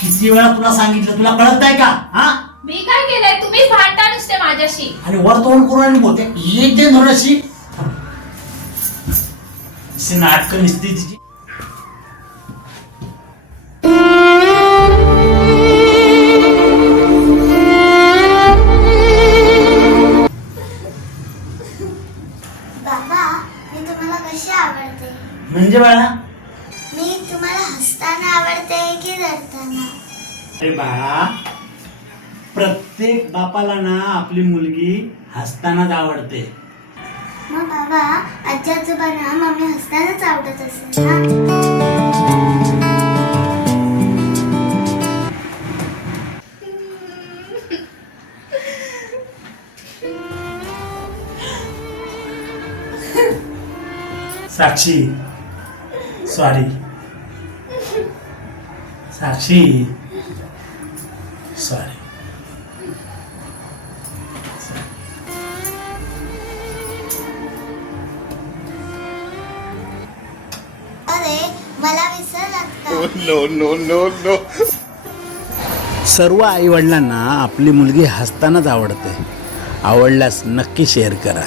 किती वेळा तुला सांगितलं, तुला कळत नाही का? हा, मी काय केलंय? तुम्हीच भांडता नुसते माझ्याशी. आणि वर तोंड करून आणि बोलते एक दे थोडीशी नाटकं निसती तिची. बाबा, मी तुम्हाला कशी आवडते? म्हणजे बाळा, मी तुम्हाला हसताना आवडते की रडताना? अरे बाळा, प्रत्येक बापाला ना आपली मुलगी हसतानाच आवडते. मग बाबा, आजी आजोबांना मम्मी हसतानाच आवडत असेल ना? साक्षी, सॉरी साक्षी, सॉरी. अरे, मला विसरलात का? No, no, no, no. सर्व आई वडिलांना आपली मुलगी हसतानाच आवडते. आवडल्यास नक्की शेअर करा.